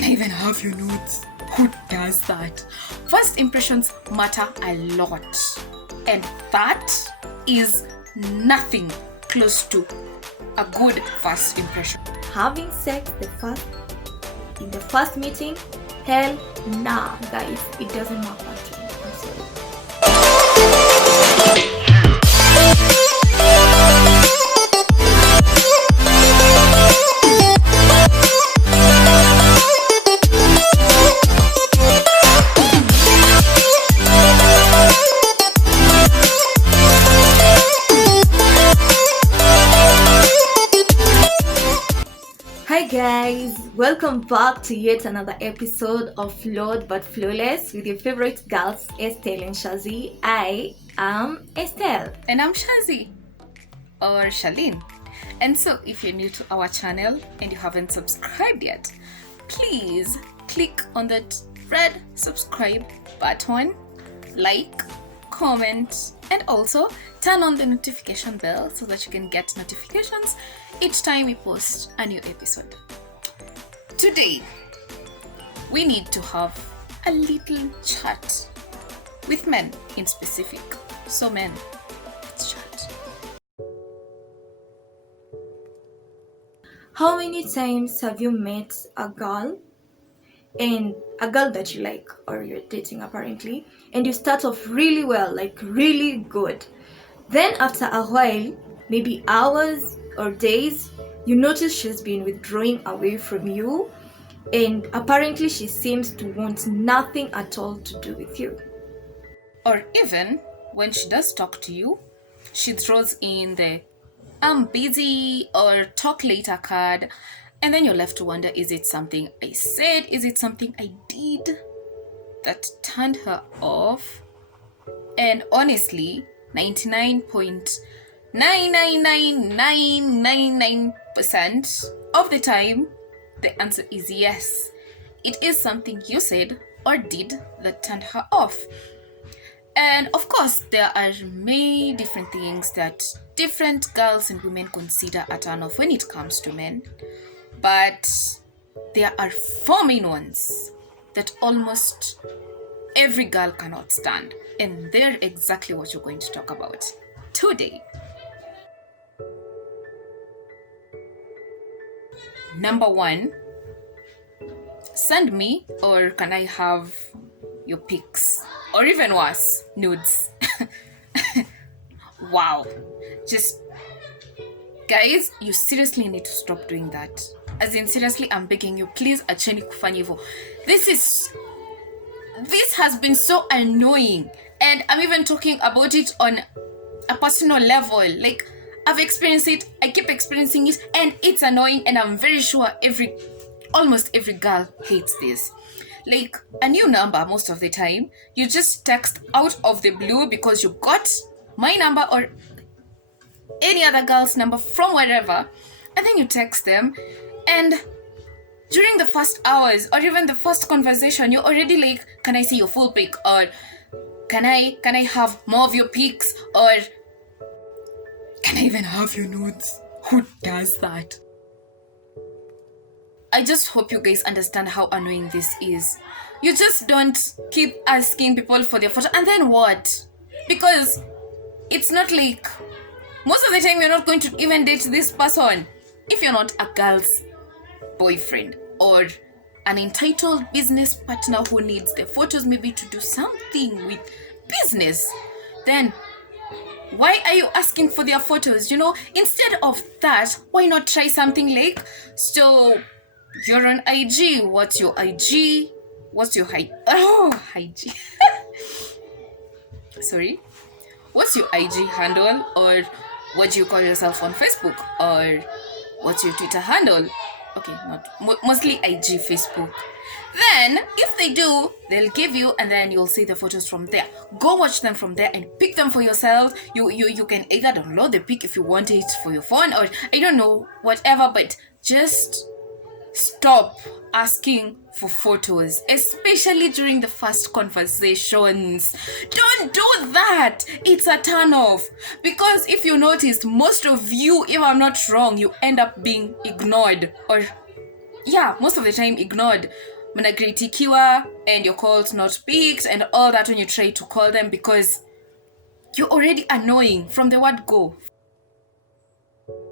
Can I even have your nudes? Who does that? First impressions matter a lot, and that is nothing close to a good first impression. Having sex in the first meeting? Hell nah, guys. It doesn't matter to me. I'm sorry. Hi guys, welcome back to yet another episode of Flawed but Flawless with your favorite girls, Estelle and Shazi. I am Estelle. And I'm Shazi, or Shalene. And so if you're new to our channel and you haven't subscribed yet, please click on that red subscribe button, like, comment, and also turn on the notification bell so that you can get notifications each time we post a new episode. Today, we need to have a little chat with men in specific. So men, let's chat. How many times have you met a girl that you like or you're dating apparently, and you start off really well, like really good. Then after a while, maybe hours or days, you notice she's been withdrawing away from you, and apparently she seems to want nothing at all to do with you. Or even when she does talk to you, she throws in the I'm busy or talk later card, and then you're left to wonder, is it something I said? Is it something I did that turned her off? And honestly, 99.99999% of the time, the answer is yes. It is something you said or did that turned her off. And of course, there are many different things that different girls and women consider a turn off when it comes to men. But there are four main ones that almost every girl cannot stand. And they're exactly what you're going to talk about today. Number one, send me or can I have your pics? Or even worse, nudes. Wow. Just, guys, you seriously need to stop doing that. As in, seriously, I'm begging you, please, acheni kufanya hivyo. This has been so annoying. And I'm even talking about it on a personal level. Like, I've experienced it, I keep experiencing it, and it's annoying, and I'm very sure almost every girl hates this. Like, a new number most of the time, you just text out of the blue because you got my number or any other girl's number from wherever, and then you text them, and during the first hours or even the first conversation, you're already like, can I see your full pic? Or can I have more of your pics? Or can I even have your nudes? Who does that? I just hope you guys understand how annoying this is. You just don't keep asking people for their photo, and then what? Because it's not like, most of the time you're not going to even date this person if you're not a girl's boyfriend or an entitled business partner who needs the photos maybe to do something with business. Then why are you asking for their photos? Instead of that, why not try something like, so you're on IG. What's your IG? What's your IG? Sorry. What's your IG handle? Or what do you call yourself on Facebook? Or what's your Twitter handle? Okay, mostly IG, Facebook. Then, if they do, they'll give you, and then you'll see the photos from there. Go watch them from there and pick them for yourself. You can either download the pic if you want it for your phone, or I don't know, whatever, but just stop asking for photos, especially during the first conversations. Don't do that. It's a turn off. Because if you noticed, most of you, if I'm not wrong, you end up being ignored or yeah, most of the time ignored. Mnagritikiwa and your calls not picked and all that when you try to call them because you're already annoying from the word go.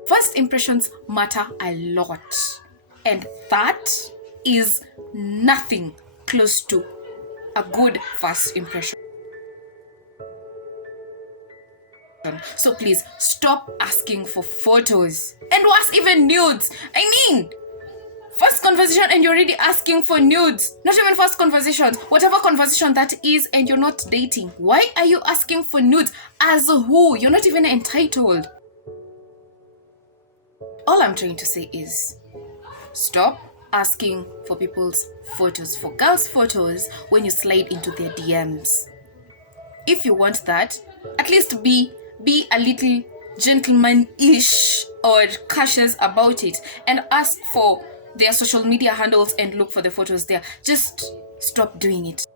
First impressions matter a lot, and that is nothing close to a good first impression. So please stop asking for photos and worse, even nudes. I mean, first conversation and you're already asking for nudes. Not even first conversations, whatever conversation that is, and you're not dating. Why are you asking for nudes? As who? You're not even entitled. All I'm trying to say is stop asking for people's photos, for girls' photos, when you slide into their DMs. If you want that, at least be a little gentleman-ish or cautious about it and ask for their social media handles and look for the photos there. Just stop doing it.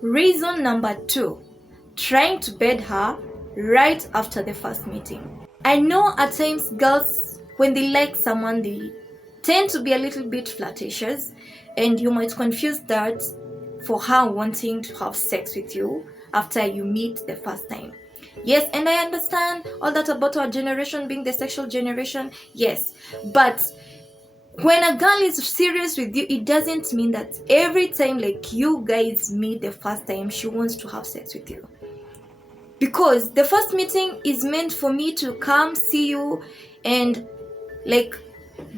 Reason number 2, trying to bed her right after the first meeting. I know at times girls, when they like someone, they tend to be a little bit flirtatious, and you might confuse that for her wanting to have sex with you after you meet the first time. Yes, and I understand all that about our generation being the sexual generation. Yes, but when a girl is serious with you, it doesn't mean that every time like you guys meet the first time, she wants to have sex with you. Because the first meeting is meant for me to come see you and like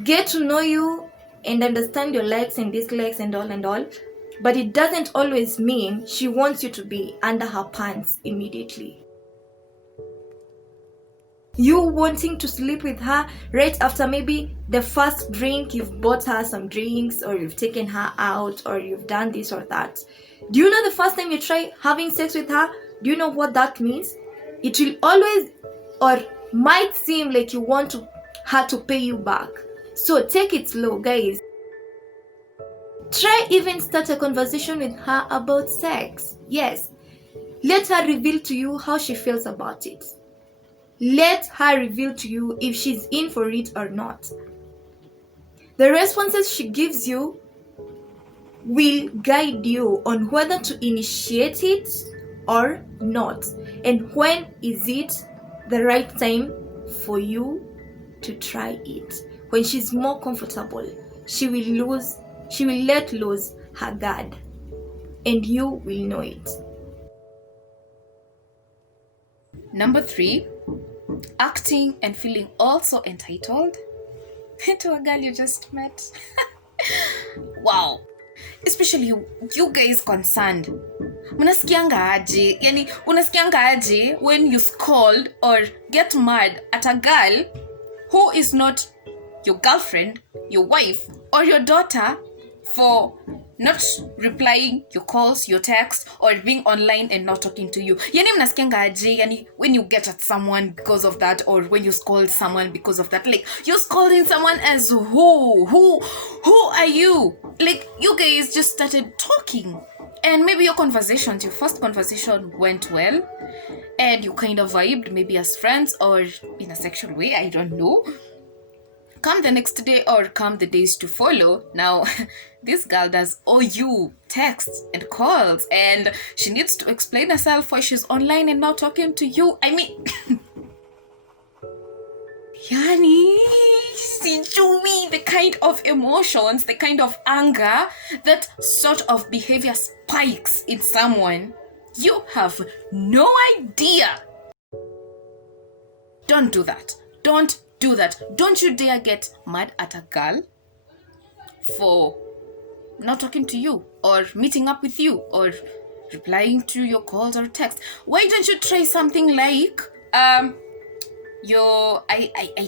get to know you and understand your likes and dislikes and all. But it doesn't always mean she wants you to be under her pants immediately. You wanting to sleep with her right after maybe the first drink, you've bought her some drinks, or you've taken her out, or you've done this or that. Do you know the first time you try having sex with her, do you know what that means? It will always or might seem like you want her to pay you back. So take it slow, guys. Try even start a conversation with her about sex. Yes. Let her reveal to you how she feels about it. Let her reveal to you if she's in for it or not. The responses she gives you will guide you on whether to initiate it or not, and when is it the right time for you to try it. When she's more comfortable, she will let loose her guard, and you will know it. Number 3, acting and feeling also entitled to a girl you just met. Wow. Especially you guys concerned. Unasikianga aje when you scold or get mad at a girl who is not your girlfriend, your wife, or your daughter for not replying your calls, your texts, or being online and not talking to you. Mnasikianga aje when you get at someone because of that, or when you scold someone because of that. Like, you're scolding someone as who are you? Like, you guys just started talking, and maybe your first conversation went well, and you kind of vibed, maybe as friends or in a sexual way, I don't know. Come the next day or come the days to follow, now this girl does owe you texts and calls, and she needs to explain herself why she's online and not talking to you. I mean, sijui the kind of emotions, the kind of anger, that sort of behavior spikes in someone. You have no idea. Don't do that. Don't do that. Don't you dare get mad at a girl for not talking to you or meeting up with you or replying to your calls or texts. Why don't you try something like I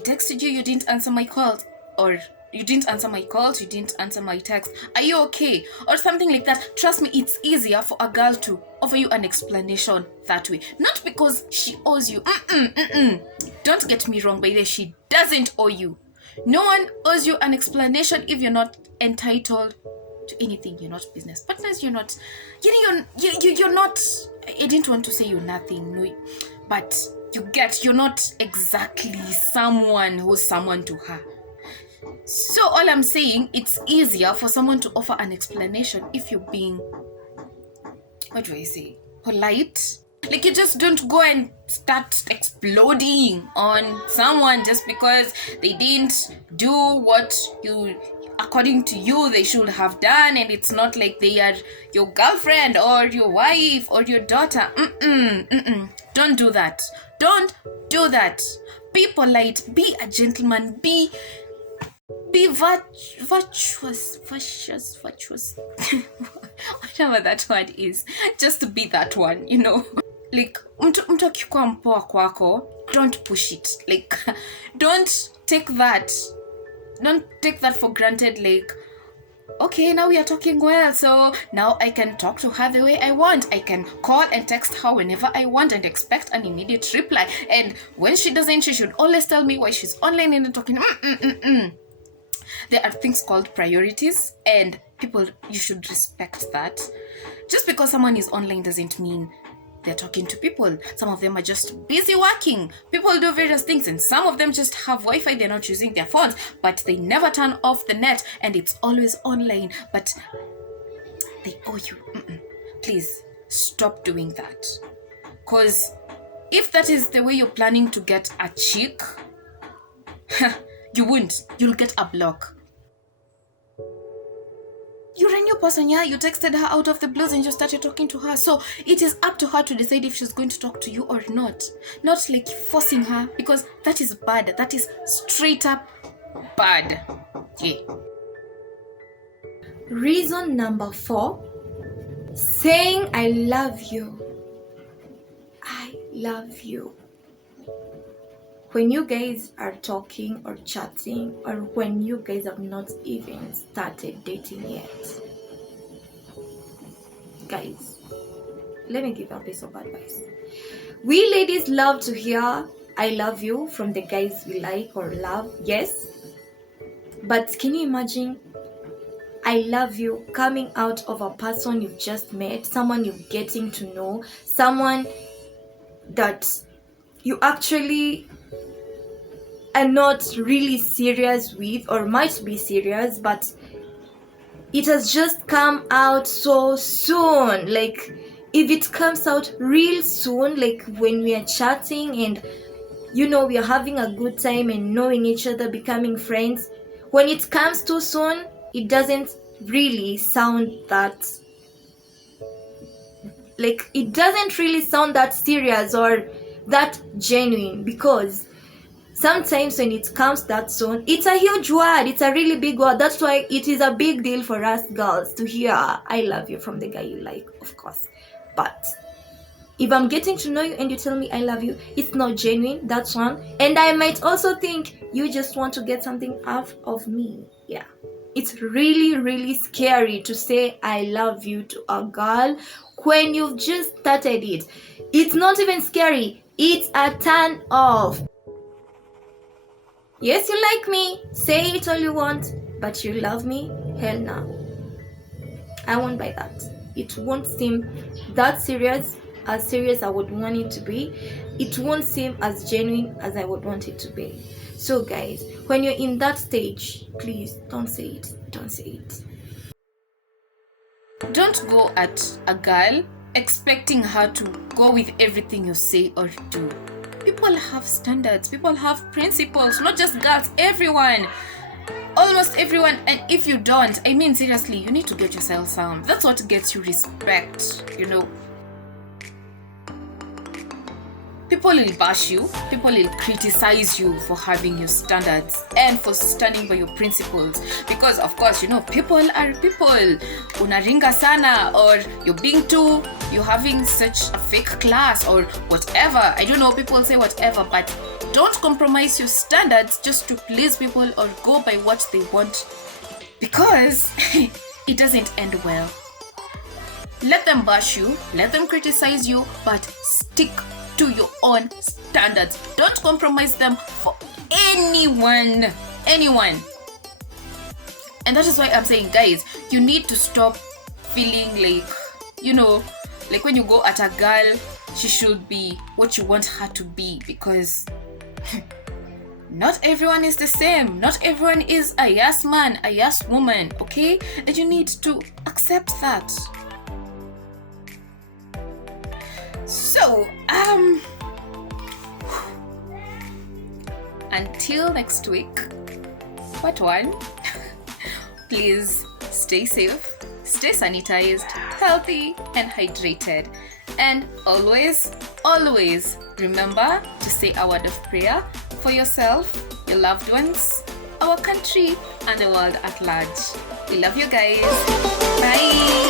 texted you, you didn't answer my calls, or you didn't answer my calls, you didn't answer my text. Are you okay? Or something like that. Trust me, it's easier for a girl to offer you an explanation that way. Not because she owes you. Don't get me wrong, by the way, she doesn't owe you. No one owes you an explanation if you're not entitled to anything. You're not business partners, you're not, you're not, I didn't want to say you're nothing, no, but you're not exactly someone who's someone to her. So all I'm saying, it's easier for someone to offer an explanation if you're being, what do I say, polite. Like, you just don't go and start exploding on someone just because they didn't do what you, according to you, they should have done, and it's not like they are your girlfriend or your wife or your daughter. Don't do that. Don't do that. Be polite. Be a gentleman. Be virtuous. Whatever that word is. Just to be that one, you know. Like, mtu akikuwa mpoa kwako, don't push it. Like, don't take that for granted. Like, okay, now we are talking well, so now I can talk to her the way I want. I can call and text her whenever I want and expect an immediate reply. And when she doesn't, she should always tell me why she's online and talking. There are things called priorities, and people, you should respect that. Just because someone is online doesn't mean they're talking to people. Some of them are just busy working. People do various things, and some of them just have Wi-Fi. They're not using their phones, but they never turn off the net, and it's always online, but they owe you. Please stop doing that. Because if that is the way you're planning to get a chick, you won't. You'll get a block. You're a new person, yeah? You texted her out of the blues and you started talking to her. So it is up to her to decide if she's going to talk to you or not. Not like forcing her, because that is bad. That is straight up bad. Yeah. Reason number 4, saying I love you. I love you. When you guys are talking or chatting, or when you guys have not even started dating yet, guys, let me give a piece of advice. We ladies love to hear I love you from the guys we like or love, yes, but can you imagine I love you coming out of a person you've just met, someone you're getting to know, someone that you actually are not really serious with, or might be serious, but it has just come out so soon. Like, if it comes out real soon, like when we are chatting and you know we are having a good time and knowing each other, becoming friends, when it comes too soon, it doesn't really sound that, like, it doesn't really sound that serious or that genuine, because sometimes when it comes that soon, it's a huge word. It's a really big word. That's why it is a big deal for us girls to hear I love you from the guy you like, of course. But if I'm getting to know you and you tell me I love you, it's not genuine, that's one. And I might also think you just want to get something out of me. Yeah. It's really, really scary to say I love you to a girl when you've just started it. It's not even scary. It's a turn off. Yes, you like me, say it all you want, but you love me? Hell no. I won't buy that. It won't seem that serious, as serious I would want it to be. It won't seem as genuine as I would want it to be. So guys, when you're in that stage, please don't say it. Don't say it. Don't go at a girl expecting her to go with everything you say or do. People have standards, people have principles, not just girls, everyone, almost everyone. And if you don't, I mean, seriously, you need to get yourself some. That's what gets you respect, you know. People will bash you, people will criticize you for having your standards and for standing by your principles, because of course, you know, people are people. Unaringa sana, or you're having such a fake class or whatever. I don't know, people say whatever, but don't compromise your standards just to please people or go by what they want, because it doesn't end well. Let them bash you, let them criticize you, but stick to your own standards. Don't compromise them for anyone. And that is why I'm saying, guys, you need to stop feeling like, you know, like when you go at a girl, she should be what you want her to be, because Not everyone is the same. Not everyone is a yes man, a yes woman, okay? And you need to accept that. So, until next week, part 1, please stay safe, stay sanitized, healthy, and hydrated. And always remember to say a word of prayer for yourself, your loved ones, our country, and the world at large. We love you guys. Bye.